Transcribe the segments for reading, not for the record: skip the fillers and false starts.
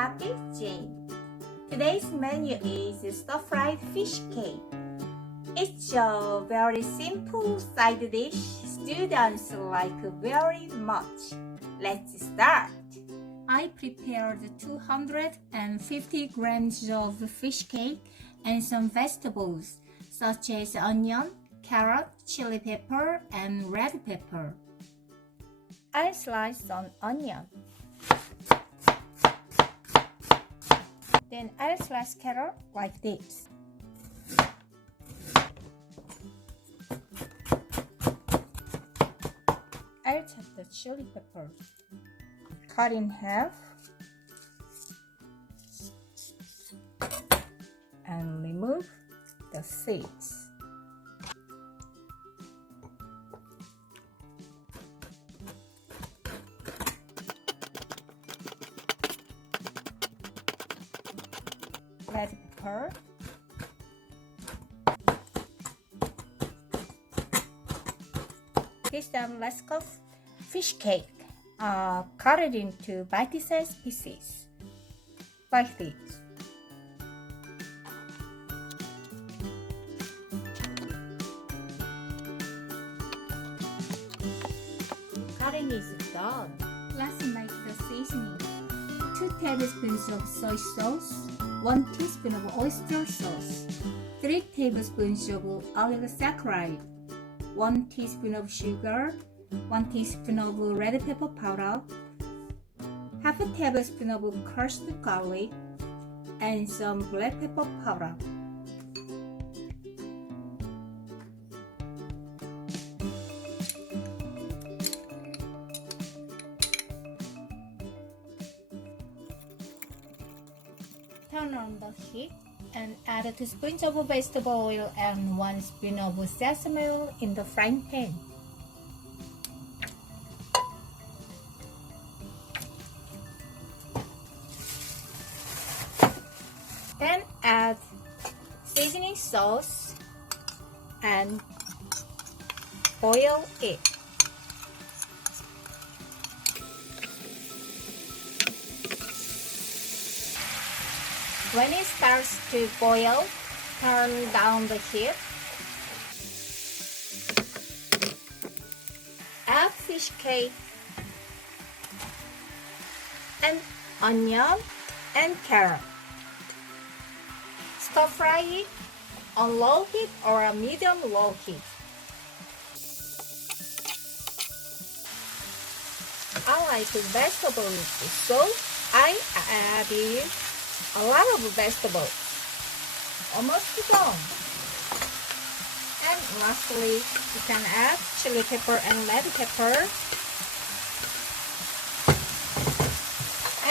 Happy Jane. Today's menu is stir-fried fish cake. It's a very simple side dish students like very much. Let's start. I prepared 250 grams of fish cake and some vegetables such as onion, carrot, chili pepper, and red pepper. I slice an onion. Then I'll slice carrot like this. I'll chop the chili pepper. Cut in half. And remove the seeds. Red pepper. This time let's cook fish cake. Cut it into bite-sized pieces like this. Cutting is done. Let's make the seasoning. 2 tablespoons of soy sauce, 1 teaspoon of oyster sauce, 3 tablespoons of oligosaccaride, 1 teaspoon of sugar, 1 teaspoon of red pepper powder, half a tablespoon of crushed garlic, and some black pepper powder. Turn on the heat and add 2 spoons of vegetable oil and 1 spoon of sesame oil in the frying pan. Then add seasoning sauce and boil it. When it starts to boil, turn down the heat. Add fish cake and onion and carrot. Stir fry it on low heat or a medium-low heat. I like vegetables, so I added a lot of vegetables. Almost done. And lastly, you can add chili pepper and red pepper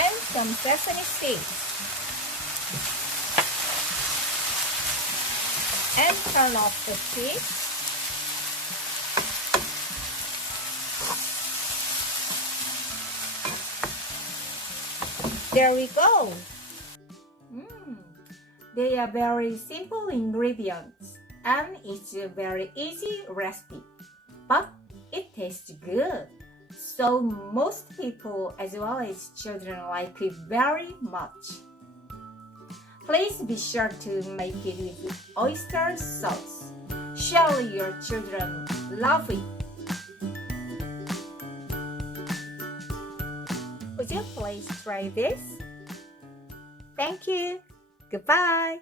and some sesame seeds. And turn off the heat. There we go. They are very simple ingredients and it's a very easy recipe, but it tastes good. So most people as well as children like it very much. Please be sure to make it with oyster sauce. Surely your children love it. Would you please try this? Thank you. Goodbye.